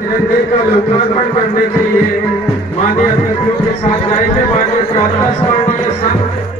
तिरंगे का लोकार्पण करने के लिए माननीय अतिथियों के साथ जाएंगे। माननीय प्रार्थना स्मरणीय संत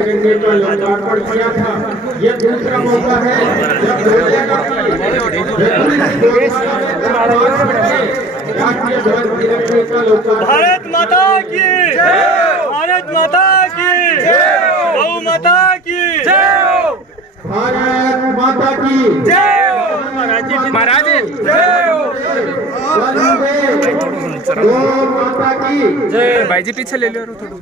तिरंगे का लोकार्पण किया था। यह दूसरा मौका है जब राष्ट्रीय ध्वज तिरंगे का लोकार्पण। भारत माता की जय, भारत माता की जय, गौ माता की जय, भारत माता की जय, महाराज गौ माता की जय। भाई जी पीछे ले लो थोड़ा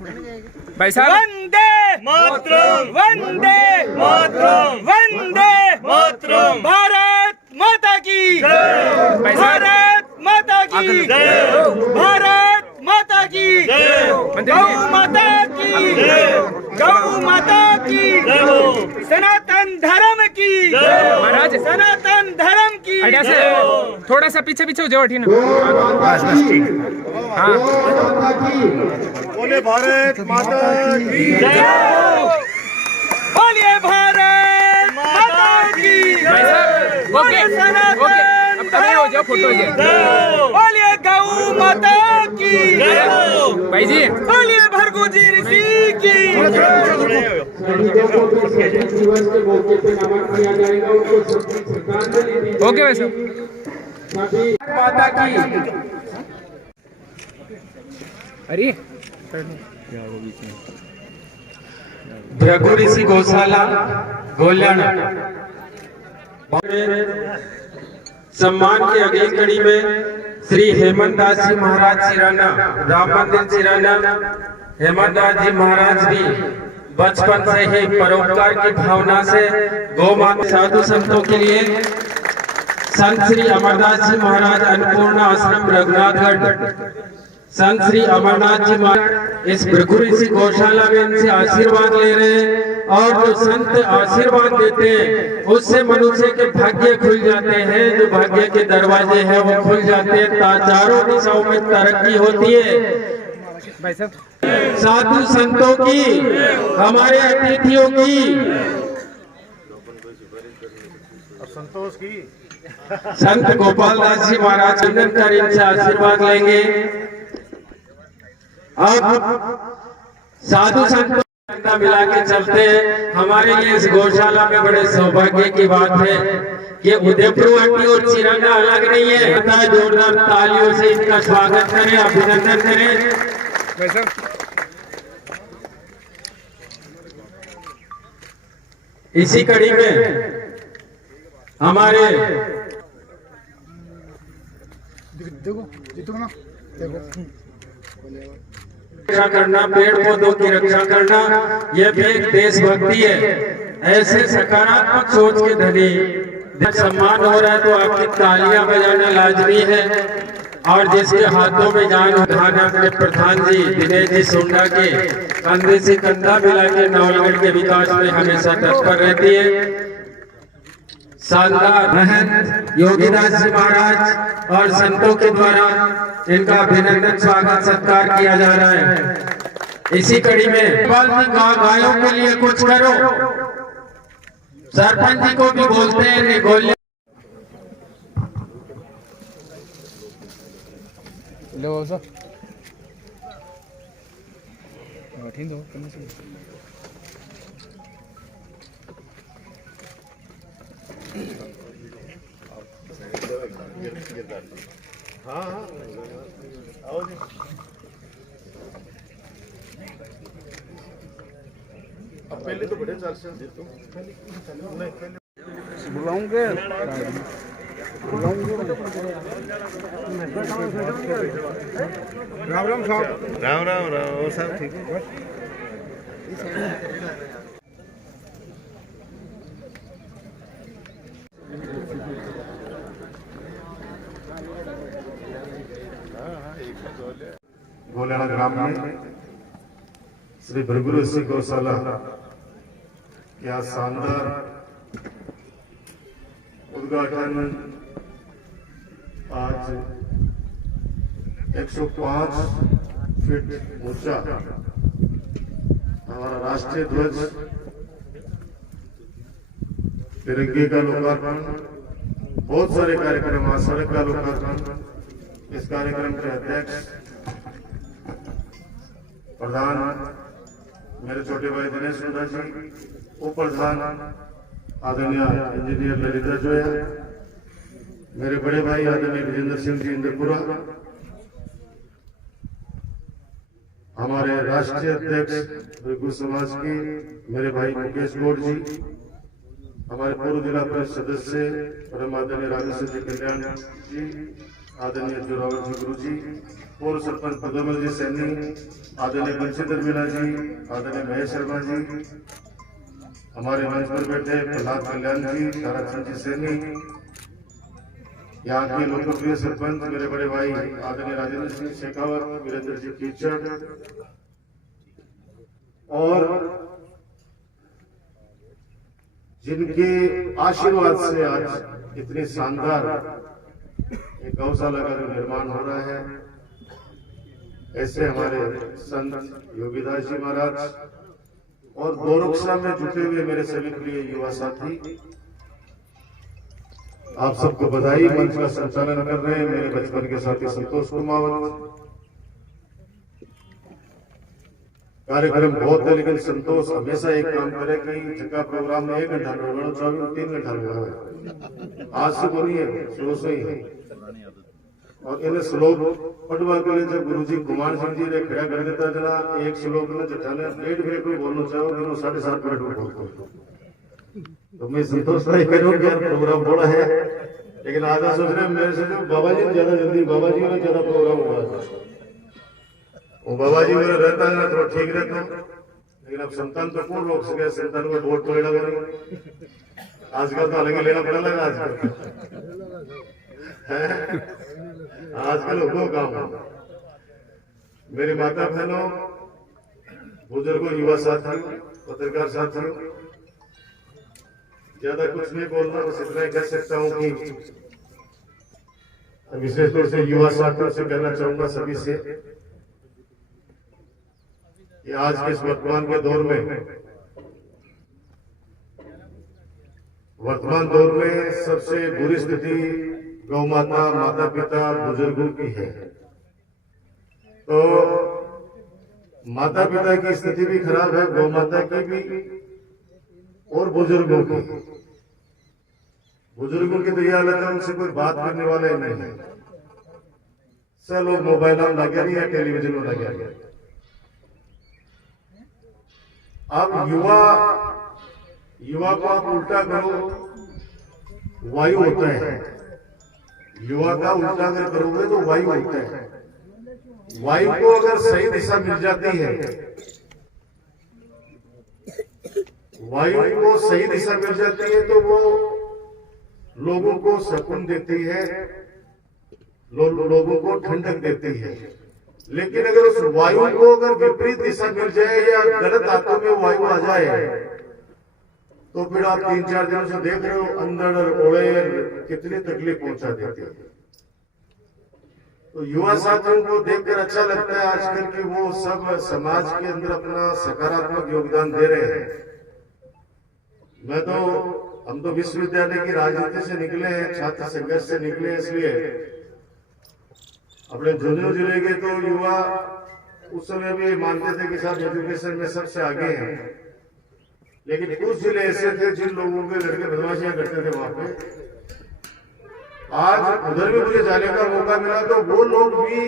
भाई साहब। वंदे मातरम, वंदे मातरम, वंदे मातरम, भारत माता की जय, भारत माता की जय, भारत माता की जय, गौ माता की जय, गौ माता की जय, सनातन धर्म की जय, महाराज सनातन धर्म की आइडिया से थोड़ा सा पीछे पीछे हो जाओ ठीक बस ठीक। हाँ बोले भारत माता की जय, बोलिए भारत माता की भाई साहब ओके ओके अब हो जाओ फोटो बोलिए गौ माता की भाई जी बोलिए भरगुजी ऋषि की शहीदों को भी शहीद दिवस के मौके पे नमन किया जाएगा। उनको श्रद्धांजलि दी ओके भाई साहब। सभी माता की। अरे भृगु ऋषि गौशाला गोल्याण सम्मान की अगली कड़ी में श्री हेमंत दास जी महाराज सिराना, राम मंदिर सिराना। हेमंत दास जी महाराज भी बचपन से ही परोपकार की भावना से गौ माता साधु संतों के लिए संत श्री अमरनाथ जी महाराज अन्नपूर्णा आश्रम रघुनाथगढ़, संत श्री अमरनाथ जी महाराज इस भृगु ऋषि गौशाला में इनसे आशीर्वाद ले रहे हैं। और जो संत आशीर्वाद देते हैं उससे मनुष्य के भाग्य खुल जाते हैं, जो भाग्य के दरवाजे हैं वो खुल जाते हैं, चारों दिशाओं में तरक्की होती है। भाई साहब साधु संतों की, हमारे अतिथियों की, संतोष की संत गोपाल दास जी महाराज चिंतन कर इनसे आशीर्वाद लेंगे। अब साधु संतों का मिला के चलते हैं। हमारे लिए इस गौशाला में बड़े सौभाग्य की बात है कि उदयपुर और चिराना अलग नहीं है। जोरदार तालियों से इनका स्वागत करें, अभिनंदन करें। भाई साहब इसी कड़ी में हमारे रक्षा करना, पेड़ पौधों की रक्षा करना, यह भी एक देशभक्ति है। ऐसे सकारात्मक सोच के धनी सम्मान हो रहा है तो आपकी तालियां बजाना लाजमी है। और जिसके हाथों में जान उठाना अपने प्रधान जी दिनेश जी सोंडा के कंधे से कंधा मिला के नवलगढ़ के विकास में हमेशा तत्पर रहती है। शानदार महंत योगीदास जी महाराज और संतों के द्वारा इनका अभिनंदन स्वागत सत्कार किया जा रहा है। इसी कड़ी में गायों के लिए कुछ करो, सरपंच जी को भी बोलते हैं निगोले लो सर ठीक हो कम से हाँ हाँ आओ जी। अब पहले तो बड़े चार्ज दे तो बुलाऊंगे राम राम साहब। राम राम राम साहब ठीक है। गोल्याणा ग्राम में श्री भृगु ऋषि गौशाला क्या शानदार उद्घाटन आज 105 फीट ऊंचा हमारा राष्ट्रीय ध्वज तिरंगे का लोकार्पण, बहुत सारे कार्यक्रम, सड़क का लोकार्पण। इस कार्यक्रम के अध्यक्ष प्रधान मेरे छोटे भाई दिनेश सोंडा जी, उप प्रधान आदरणीय इंजीनियर ललिता जोया, मेरे बड़े भाई आदरणीय विजेंद्र सिंह जी इंद्रपुरा, हमारे राष्ट्रीय अध्यक्ष भृगु समाज की मेरे भाई मुकेश गौड़ जी, हमारे पूर्व जिला परिषद सदस्य परम आदरणीय रामेश्वर जी कल्याण जी, आदरणीय जोरावर जी गुरु जी, पूर्व सरपंच पदमल जी सैनी, आदरणीय बंशीधर मीणा जी, आदरणीय महेश शर्मा जी, हमारे मंच पर बैठे प्रहलाद कल्याण जी, ताराचंद जी सैनी, यहाँ के लोकप्रिय सरपंच मेरे बड़े भाई आदरणीय राजेंद्र सिंह शेखावत, वीरेंद्र जी कीचड़ और जिनके आशीर्वाद से आज इतनी शानदार एक गौशाला का निर्माण हो रहा है, ऐसे हमारे संत योगीदास जी महाराज और गौरक्षा में जुटे हुए मेरे सभी प्रिय युवा साथी, आप सबको बधाई। मंच का संचालन कर रहे हैं मेरे बचपन के साथी संतोष कुमार। कार्यक्रम बहुत है, लेकिन संतोष हमेशा एक काम करे कि जिनका प्रोग्राम में 1 घंटा लगाना चाहिए 3 घंटा लगावे। आज से को नहीं है, शुरू से ही है। और इन्हें श्लोक पढ़वा के लिए जब गुरुजी कुमार सिंह जी ने खड़ा कर देता जना एक श्लोक में जठाने 1.5 मिनट में बोलना चाहो कि 7.5 मिनट में बोलते। तो मैं संतोष नहीं करूँ कि प्रोग्राम बड़ा है, लेकिन आज सोच रहे मेरे से जो बाबा जी ज्यादा जल्दी बाबा जी में ज्यादा प्रोग्राम हुआ वो बाबा जी मेरा रहता है ना थोड़ा ठीक रहता, लेकिन अब संतान तो कौन रोक सके, संतान को वोट तो लेना पड़ेगा। आजकल तो अलग लेना पड़ा लगा आजकल वो काम। मेरे माता बहनों, बुजुर्गों, युवा साथियों, पत्रकार साथियों, ज्यादा कुछ नहीं बोलना, बस इतना ही कह सकता हूँ कि विशेष तौर से युवा साथियों से कहना चाहूंगा सभी से कि आज के इस वर्तमान के दौर में सबसे बुरी स्थिति गौ माता, माता पिता, बुजुर्गों की है। तो माता पिता की स्थिति भी खराब है, गौ माता की भी और बुजुर्गों की। बुजुर्गों की तो यह हालत है उनसे कोई बात करने वाला ही नहीं है। सब लोग मोबाइल में लगे रही है, टेलीविजन में लगे रही है। अब युवा को आप उल्टा करो, वायु होता है। युवा का उल्टा अगर करोगे तो वायु होता है। वायु को अगर सही दिशा मिल जाती है, वायु को सही दिशा मिल जाती है तो वो लोगों को सुकून देती है, लोगों को ठंडक देती है। लेकिन अगर उस वायु को अगर विपरीत दिशा मिल जाए या गलत हाथों में वायु आ जाए तो फिर आप 3-4 दिनों से देख रहे हो अंदर ओढ़े कितनी तकलीफ पहुंचा देती है। तो युवा साथियों को देखकर अच्छा लगता है आजकल कि वो सब समाज के अंदर अपना सकारात्मक योगदान दे रहे हैं। हम तो विश्वविद्यालय की राजनीति से निकले हैं, छात्र संघर्ष से निकले हैं, इसलिए अपने झुंझुनू जिले के तो युवा उस समय भी मानते थे कि साहब एजुकेशन में सबसे आगे हैं, लेकिन कुछ जिले ऐसे थे जिन लोगों के लड़के बदमाशियां करते थे वहां पे। आज उधर भी मुझे जाने का मौका मिला तो वो लोग भी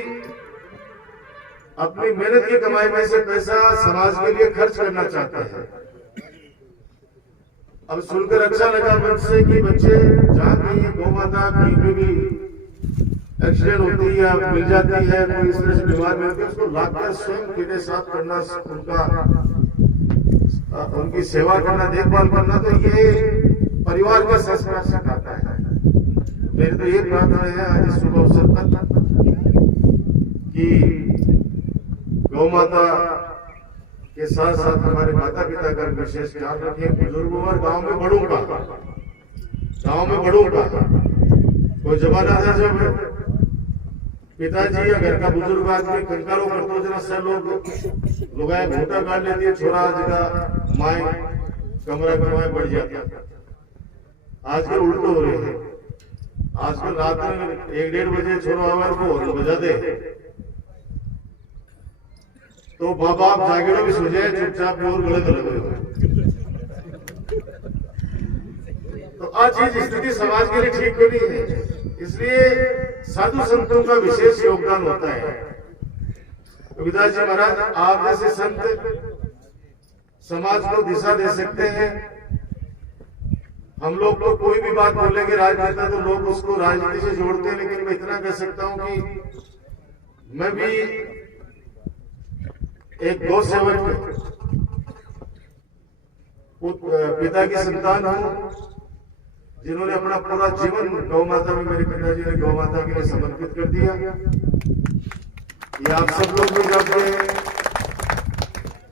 अपनी मेहनत की कमाई में से पैसा समाज के लिए खर्च करना चाहते हैं। अब सुनकर अच्छा लगा मन से कि बच्चे जहां कहीं गौ माता कहीं पे भी एक्सीडेंट होती है या मिल जाती है, कोई इस तरह से बीमार मिलती है, उसको लाकर स्वयं कीड़े साफ करना, उनकी सेवा करना, देखभाल करना, तो ये परिवार का संस्कार सिखाता है। मेरी तो ये प्रार्थना है आज इस शुभ अवसर पर कि गौ माता के साथ साथ हमारे माता पिता का विशेष ख्याल रखें। बुजुर्गों और गांव में बड़ों का कोई जमाना था जब पिताजी या घर का बुजुर्ग आदमी कंकारों करते जना से लोग लुगाए घूटा काट लेती है, छोरा जगह माए कमरा करवाए बढ़ जाता। आजकल उल्टो हो रहे हैं। आजकल रात में 1-1.5 बजे छोरा आवाज को हॉर्न बजा दे तो माँ बाप जागेड़ा भी सो जाए चुपचाप और गलत लगे। तो आज ये स्थिति समाज के लिए ठीक नहीं है, इसलिए साधु संतों का विशेष योगदान होता है। रविदास जी महाराज आप जैसे संत समाज को दिशा दे सकते हैं। हम लोग तो कोई भी बात बोलेंगे राजनेता तो लोग उसको राजनीति से जोड़ते हैं, लेकिन मैं इतना कह सकता हूं कि मैं भी एक गौ सेवक पिता की संतान हूं, जिन्होंने अपना पूरा जीवन गौ माता में, मेरे पिताजी ने गौ माता के लिए समर्पित कर दिया। ये आप सब लोग भी जानते हैं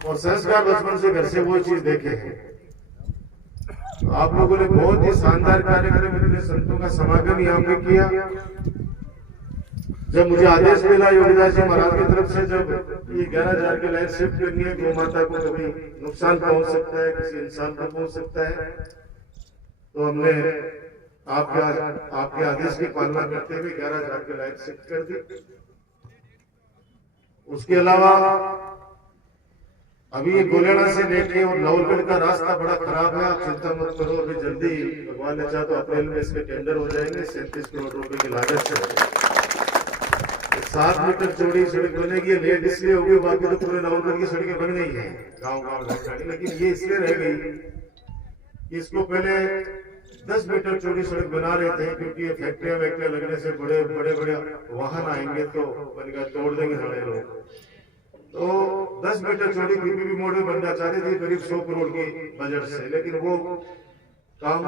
और संस्कार बचपन से घर से वो चीज देखे हैं। तो आप लोगों ने बहुत ही शानदार कार्यक्रम इतने संतों का समागम यहाँ पे किया। जब मुझे आदेश मिला योगीदास जी महाराज की तरफ से, जब ये 11,000 की लाइन शिफ्ट करनी है, गौ माता को कभी नुकसान पहुंच सकता है, किसी इंसान को पहुंच सकता है, तो हमने आपके आदेश की पालना करते हुए 11,000 की लाइट शिफ्ट कर दी। उसके अलावा अभी ये गोलेना से लेके और नवलगढ़ का रास्ता बड़ा खराब है, आप चिंता मत करो, अभी जल्दी भगवान ने चाहा तो अप्रैल में इसके टेंडर हो जाएंगे। 37 करोड़ रुपए की लागत से 7 मीटर चौड़ी सड़क बनेगी। लेट इसलिए होगी, बाकी तो पूरे नवलगढ़ की सड़कें बन गई है गाँव लेकिन ये इसलिए रह गई कि इसको पहले 10 मीटर चौड़ी सड़क बना रहे थे, क्योंकि ये फैक्ट्रियां लगने से बड़े वाहन आएंगे तो बनेगा, तोड़ देंगे सारे लोग। तो 10 मीटर चौड़ी पीपीपी मॉडल बनना चाह रही थी करीब 100 करोड़ की बजट से, लेकिन वो काम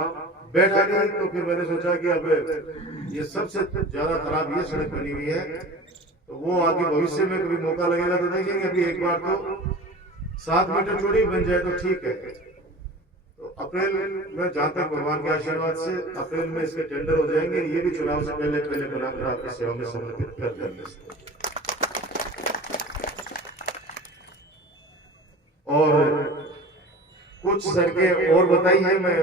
बैठा नहीं। तो फिर मैंने सोचा कि अब ये सबसे ज्यादा खराब ये सड़क बनी हुई है, तो वो आगे भविष्य में कभी मौका लगेगा तो देखेंगे। अभी एक बार तो 7 मीटर चौड़ी बन जाए तो ठीक है। तो अप्रैल में, जहां तक भगवान के आशीर्वाद से अप्रैल में इसके टेंडर हो जाएंगे। ये भी चुनाव से पहले बनाकर आपकी सेवा में समर्पित कर देंगे। और कुछ सड़कें और बताई है, मैं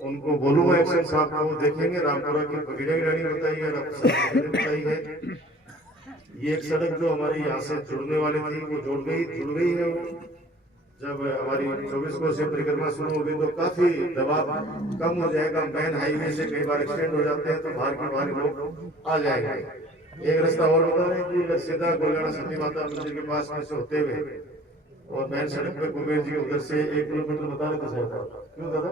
उनको बोलूंगा एक्शन साहब को, देखेंगे। रामपुरा की पगड़ी रानी बताई है, बताई है। ये एक सड़क जो हमारी यहाँ से जुड़ने वाली थी वो जुड़ गई है। जब हमारी 24 को से परिक्रमा शुरू होगी तो काफी दबाव कम हो जाएगा। मेन हाईवे से कई बार एक्सटेंड हो जाते हैं तो बाहर के लोग आ जाएंगे। एक रास्ता और बता रहे हैं कि सीधा गोलगाड़ा सती माता मंदिर के पास में से होते हुए और मेन सड़क पे कुबेर जी उधर से 1 किलोमीटर बता रहे थे शायद, क्यों दादा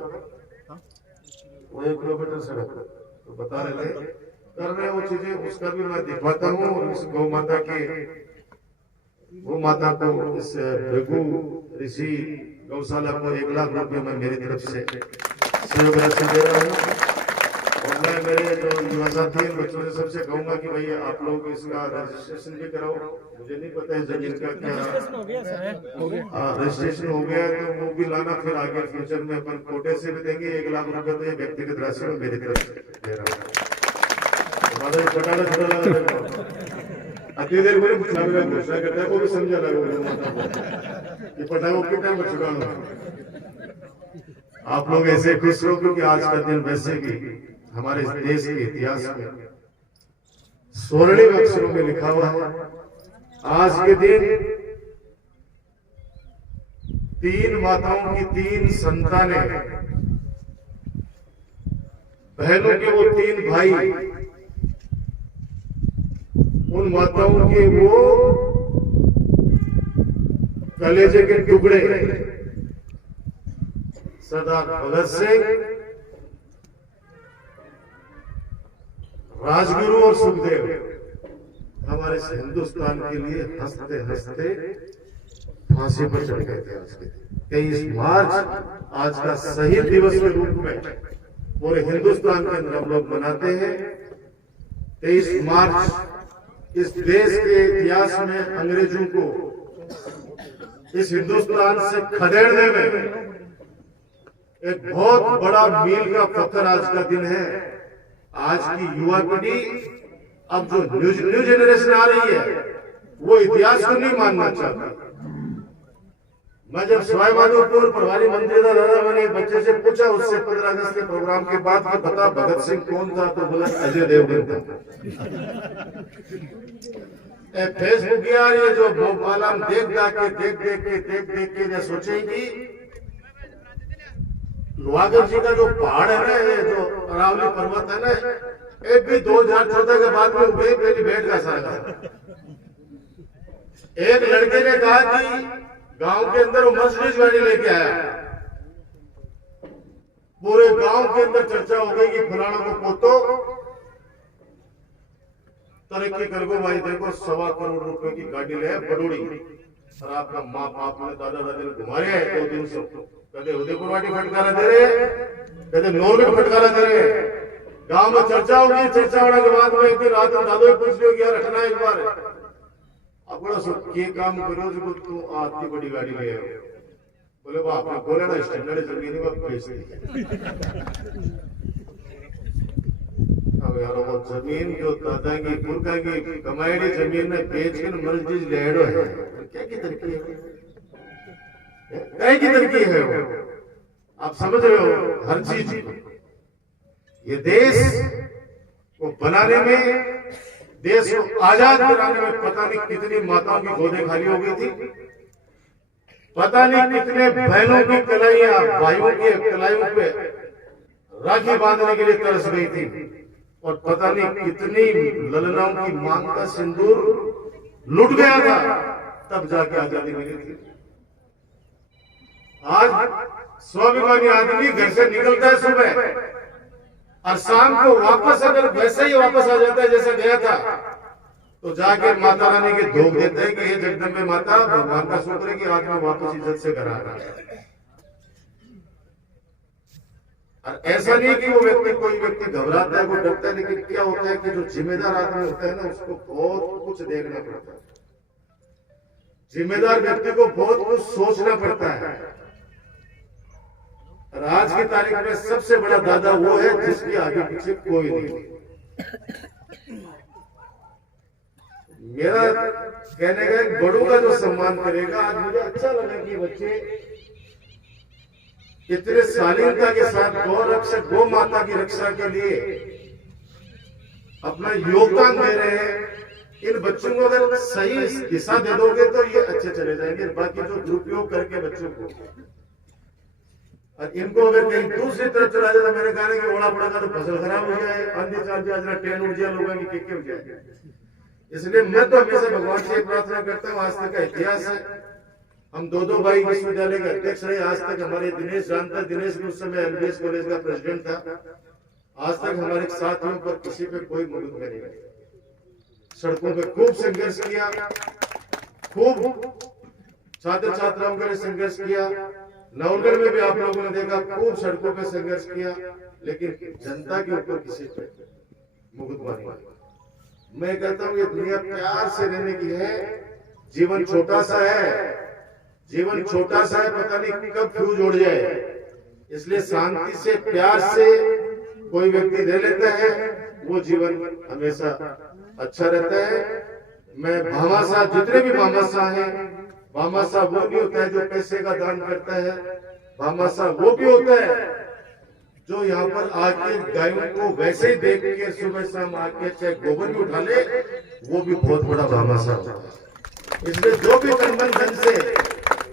वो 1 किलोमीटर सड़क तो बता रहे थे कर रहे वो चीजें, उसका भी मैं दिखवाता हूँ। और इस गौ माता को इस भृगु ऋषि गौशाला को 1 लाख रुपए मैं मेरी तरफ से सहयोग राशि दे रहा हूँ। और मैं मेरे जो युवा साथी हैं बच्चों से सबसे कहूंगा कि भाई आप लोग इसका रजिस्ट्रेशन भी कराओ। मुझे नहीं पता है जमीन का क्या रजिस्ट्रेशन हो गया तो वो भी लाना, फिर आगे फ्यूचर में अपन कोटे से भी देंगे। 1 लाख रुपए तो ये व्यक्तिगत राशि में मेरी तरफ से दे रहा हूँ। अति देर में घोषणा करता है, वो भी समझा लगा ये पटाखों के टाइम चुका। आप लोग ऐसे खुश हो क्योंकि आज का दिन वैसे भी हमारे देश के इतिहास में स्वर्णिम अक्षरों में लिखा हुआ है। आज के दिन 3 माताओं की 3 संतानें, बहनों के वो 3 भाई, उन माताओं के वो कलेजे के टुकड़े सरदार भगत सिंह, राजगुरु और सुखदेव हमारे हिंदुस्तान के लिए हंसते हंसते फांसी पर चढ़ गए थे। आज के 23 मार्च आज का शहीद दिवस के रूप में पूरे हिंदुस्तान के अंदर हम लोग मनाते हैं। 23 मार्च इस देश के इतिहास में अंग्रेजों को इस हिंदुस्तान से खदेड़ने में एक बहुत बड़ा मील का पत्थर आज का दिन है। आज की युवा पीढ़ी, अब जो न्यू जनरेशन आ रही है, वो इतिहास को नहीं मानना चाहती। मैं जब सवाई माधोपुर प्रभारी मंत्री था दादा, मैंने एक बच्चे से पूछा उससे 15 अगस्त के प्रोग्राम के बाद कि बता भगत सिंह कौन था, तो बोला अजय देवगन था। फेसबुक यार ये जो माला देख के जो सोचेंगी लोहागढ़ जी का जो पहाड़ है ना, ये जो अरावली पर्वत है ना, एक भी 2014 के बाद में हुए मेरी भेंट का सारा। एक लड़के ने कहा कि गांव के अंदर वो मर्सिडीज गाड़ी लेके आया, पूरे गांव के अंदर चर्चा हो गई कि फलाना को पोतो तरक्की कर गो भाई, देखो 1.25 करोड़ रुपए की गाड़ी ले बड़ोड़ी, और आपका माँ बाप ने दादा दादी ने घुमारे 2 दिन से कदे उदयपुर वाटी फटकारा दे रहे, कदे नौलगढ़ फटकारा दे रहे। गांव में चर्चा होगी, चर्चा होने के बाद में एक दिन रात में दादो पूछ लियो कि यार हटना एक बार अब बड़ा के काम करो जो तू आती बड़ी गाड़ी ले आओ। बोले वो आपने बोला ना स्टैंडर्ड जमीन में बेच दी। अब यार वो जमीन जो दादा की पुरखा की कमाई जमीन में बेच के मर्जी लेड़ो है, क्या की तरक्की है, क्या की तरक्की है वो, आप समझ रहे हो हर चीज। ये देश को बनाने में, देश को आजाद कराने में पता नहीं कितनी माताओं की गोदें खाली हो गई थी, पता नहीं कितने बहनों की कलाइयां, भाइयों के कलाइयों पे राखी बांधने के लिए तरस गई थी, और पता नहीं कितनी ललनाओं की मांग का सिंदूर लुट गया था, तब जाके आजादी मिली थी। आज स्वाभिमानी आदमी घर से निकलता है सुबह और शाम को वापस अगर वैसे ही वापस आ जाता है जैसा गया था, तो जाके माता रानी के धोख देते हैं कि ये जगदम्बे माता, भगवान का शुक्र है कि आज मैं वापस इज्जत से घर आ रहा है। और ऐसा नहीं कि वो व्यक्ति, कोई व्यक्ति घबराता है, वो डरता है, लेकिन क्या होता है कि जो जिम्मेदार आदमी होता है ना, उसको बहुत कुछ देखना पड़ता है। जिम्मेदार व्यक्ति को बहुत कुछ सोचना पड़ता है। और आज की तारीख में सबसे बड़ा दादा वो है जिसके आगे पीछे कोई नहीं। मेरा कहने का एक बड़ों का जो सम्मान करेगा, आज मुझे अच्छा लगा कि बच्चे इतने शालीनता के साथ गौ रक्षक, गौ माता की रक्षा के लिए अपना योगदान दे रहे हैं। इन बच्चों को अगर सही दिशा दे दोगे तो ये अच्छे चले जाएंगे। बाकी जो दुरुपयोग करके बच्चों को, और इनको अगर कहीं दूसरी तरफ चला जाए, तो मेरे कहने की ओला पड़ेगा तो फसल खराब हो जाए, आंधी चाल जाए, ट्रेन उड़ जाए, लोगों की के हो जाए। इसलिए मैं तो हमेशा भगवान से प्रार्थना करता हूँ। आज तक का इतिहास है, हम दो भाई विश्वविद्यालय के अध्यक्ष रहे। आज तक हमारे दिनेश जानता, दिनेश भी उस समय एलबीएस कॉलेज का प्रेसिडेंट था। आज तक हमारे साथियों पर किसी पे कोई मुकदमा नहीं है। सड़कों पे खूब संघर्ष किया, खूब छात्र छात्राओं के लिए संघर्ष किया। नवलगढ़ में भी आप लोगों ने देखा, खूब सड़कों पे संघर्ष किया, लेकिन जनता के ऊपर किसी पे मुकदमा नहीं। मैं कहता हूँ ये दुनिया प्यार से रहने की है। जीवन छोटा सा है, जीवन छोटा सा है, पता नहीं कब फ्यूज उड़ जाए। इसलिए शांति से, प्यार से कोई व्यक्ति रह लेता है, वो जीवन हमेशा अच्छा रहता है। मैं भामाशाह, जितने भी भामाशाह हैं, भामाशाह वो भी होता है जो पैसे का दान करता है। भामाशाह वो भी होता है जो यहाँ पर आके गायों को वैसे ही देख के सुबह शाम आके चाहे गोबर भी उठा ले, वो भी बहुत बड़ा भामाशाह होता है। इसलिए जो भी तन धन से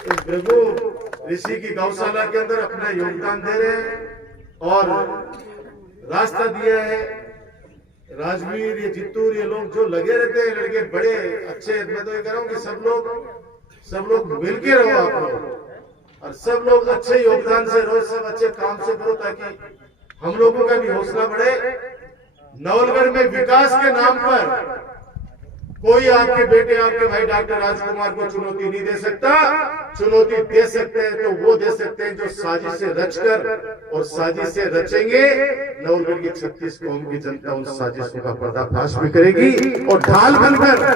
इस भृगु ऋषि की गौशाला के अंदर अपना योगदान दे रहे हैं और रास्ता दिया है, राजवीर, ये जित्तूर, ये लोग जो लगे रहते हैं, लड़के बड़े अच्छे। मैं तो ये कह रहा हूँ कि सब लोग मिलके रहो आप लोग, और सब लोग अच्छे योगदान से रहो, सब अच्छे काम से करो, ताकि हम लोगों का भी हौसला बढ़े। नवलगढ़ में विकास के नाम पर कोई आपके बेटे, आपके भाई डॉक्टर राजकुमार को चुनौती नहीं दे सकता। चुनौती दे सकते हैं तो वो दे सकते हैं जो साजिश से रचकर और साजिश से रचेंगे। नवलगढ़ की 36 कौम की जनता उन साजिशों का पर्दाफाश भी करेगी और ढाल बनकर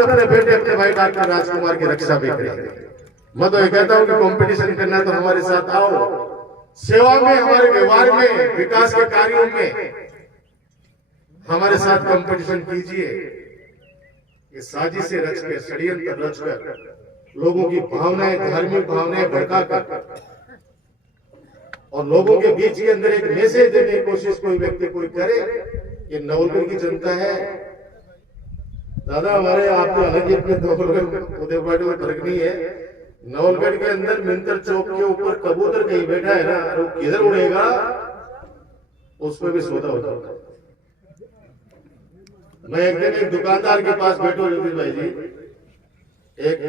अपने बेटे, अपने भाई डॉक्टर राजकुमार की रक्षा भी करेंगे। मैं तो ये कहता हूँ कि कंपटीशन करना है तो हमारे साथ आओ। सेवा में, हमारे व्यवहार में, विकास के कार्यों में हमारे साथ कंपटीशन कीजिए। ये साजिश से रच के, षड्यंत्र रचकर लोगों की भावनाएं, धार्मिक भावनाएं भड़काकर और लोगों के बीच के अंदर एक मैसेज देने की कोशिश कोई व्यक्ति कोई करे, ये नवलगढ़ की जनता है। दादा हमारे आपके अलग ही अपने उदयपुर में फर्क नहीं है। नवलगढ़ के अंदर मिंतर चौक के ऊपर कबूतर कहीं बैठा है ना, वो किधर उड़ेगा उसमें भी सौदा होता है। मैं एक दिन एक दुकानदार के पास बैठो योगेश भाई जी, एक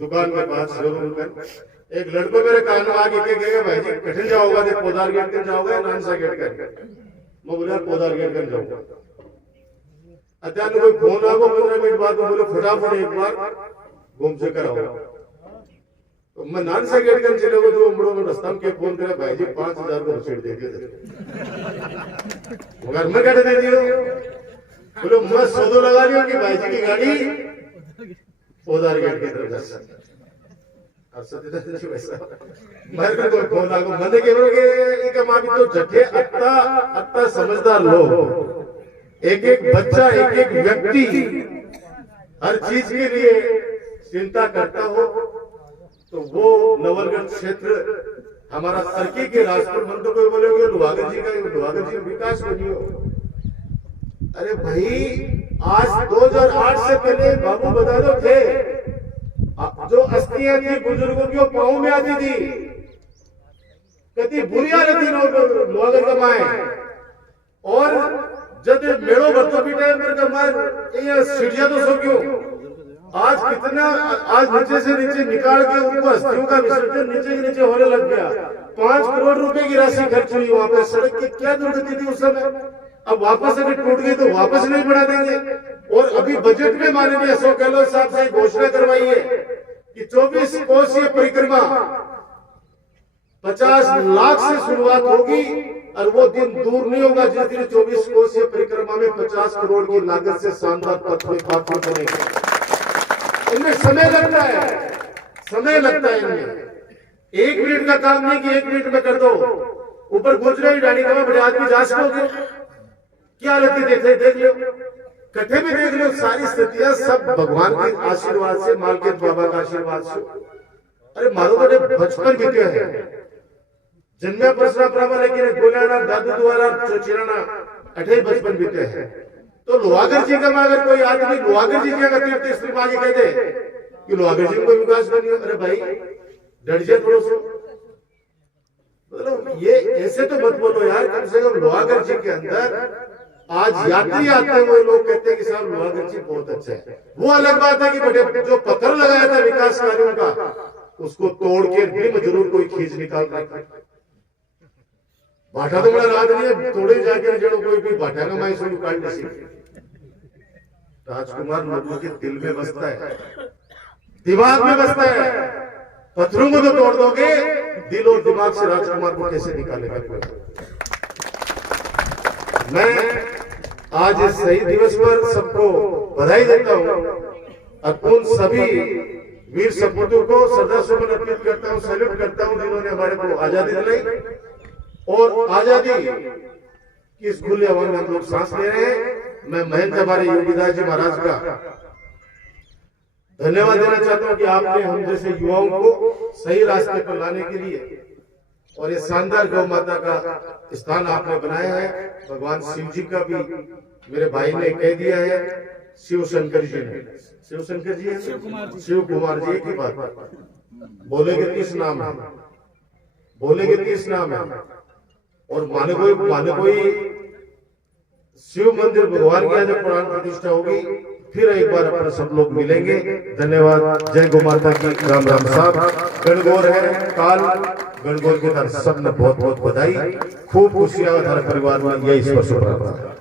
दुकान के पास शोरूम पर एक लड़को मेरे कान में आगे कहेगा, भाई जी कठिन जाओगा, देख पोदार गेट कर जाओगे, नानसा गेट कर। मैं बोला पोदार गेट कर जाऊंगा। अचानक कोई फोन आगो 15 मिनट बाद, बोले फटाफट एक बार घूम से कराओ। तो मैं नानसा गेट कर चले गो, जो उमड़ो में रास्ता के फोन करे, भाई जी 5000 को रसीद दे दिए, मगर मैं कहते दे दियो। बोलो मैं सौदो लगा लियो कि भाई जी की गाड़ी पोदार गेट की तरफ जा मेरे को फोन आगो मैंने के माँ भी तो जटे अत्ता समझदार लोग, एक एक बच्चा, एक एक व्यक्ति हर चीज के लिए चिंता करता हो, तो वो नवलगढ़ क्षेत्र हमारा तरक्की के राजपुर मंदिर को बोलोगे लुहागर जी का, लुहागर जी विकास बनियो। अरे भाई आज 2008 से पहले बाबू बदादो थे, जो अस्थियां थी बुजुर्गों की वो पाँव में आती थी, कितनी बुरी हालत थी लुहागर का माए। और जब मेड़ो भरतो भी टाइम पर कमाए सीढ़िया तो सो क्यों, आज कितना, आज नीचे से नीचे निकाल के उनको अस्थियों का विसर्जन नीचे के नीचे होने लग गया। 5 करोड़ रुपए की राशि खर्च हुई वहां पे। सड़क की क्या दुर्गति थी उस समय, अब वापस अगर टूट गई तो वापस नहीं बना देंगे। और अभी बजट में माननीय अशोक गहलोत साहब से घोषणा करवाई है कि 24 कोसीय परिक्रमा 50 लाख से शुरुआत होगी, और वो दिन दूर नहीं होगा जिस दिन 24 कोसीय परिक्रमा में 50 करोड़ की लागत से शानदार पथ बनेगा। इनमें समय लगता है, समय लगता है इनमें। 1 मिनट का काम नहीं कि 1 मिनट में कर दो। ऊपर गुजराई डाली का बड़े आदमी जा सकोगे, क्या हालत है देख लो, कट्ठे में देख लो। सारी स्थितियां सब भगवान के आशीर्वाद से, मालकिन बाबा का आशीर्वाद से। अरे मारो तो बचपन बीते हैं, जन्मे प्रश्न प्रामा लेकिन गोलाना दादू द्वारा चिराना 28 बचपन बीते हैं। तो लोहागर जी का अगर कोई आदमी लोहागर जी की अगर तीर्थ स्त्री मांगे कह दे कि लोहागर जी को विकास बनियो, अरे भाई डर जाए थोड़ा सा। मतलब ये ऐसे तो मत बोलो यार, कम से कम लोहागर जी के अंदर आज यात्री आते हैं वो लोग कहते हैं कि साहब लोहागर जी बहुत अच्छा है। वो अलग बात है कि बड़े जो पत्थर लगाया था विकास कार्यों का उसको तोड़ के भी जरूर कोई खींच निकाल रहा है। भाटा तो बड़ा रात नहीं है, तोड़े जाके जड़ो कोई भी भाटा का माई सुन काट नहीं सकती। राजकुमार लोगों के दिल में बसता है, दिमाग में बसता है। पत्थरों को तो तोड़ दोगे, दिल और दिमाग से राजकुमार को कैसे निकालेगा कोई। मैं आज इस शहीद दिवस पर सबको बधाई देता हूं और उन सभी वीर सपूतों को श्रद्धासुमन अर्पित करता हूं, सैल्यूट करता हूं जिन्होंने हमारे को आजादी दिलाई। और आजादी की इस खुले हवा में हम लोग सांस ले रहे हैं। मैं महंत हमारे योगीदास जी महाराज का धन्यवाद देना चाहता हूं कि आपने हम जैसे युवाओं को सही रास्ते पर लाने के लिए और ये शानदार गौ माता का स्थान आपने बनाया है। भगवान शिव जी का भी मेरे भाई ने कह दिया है, शिव शंकर जी ने, शिव शंकर जी है, शिव कुमार जी की बात बोलेंगे किस नाम है, बोलेंगे किस नाम है। और माने कोई शिव मंदिर भगवान की आज प्राण प्रतिष्ठा होगी, फिर एक बार अपन सब लोग मिलेंगे। धन्यवाद। जय गौ माता की। राम राम साहब। गणगौर है काल, गणगौर के सब ने बहुत बहुत बधाई। खूब खुशियां हर परिवार में, यही ईश्वर से प्रार्थना।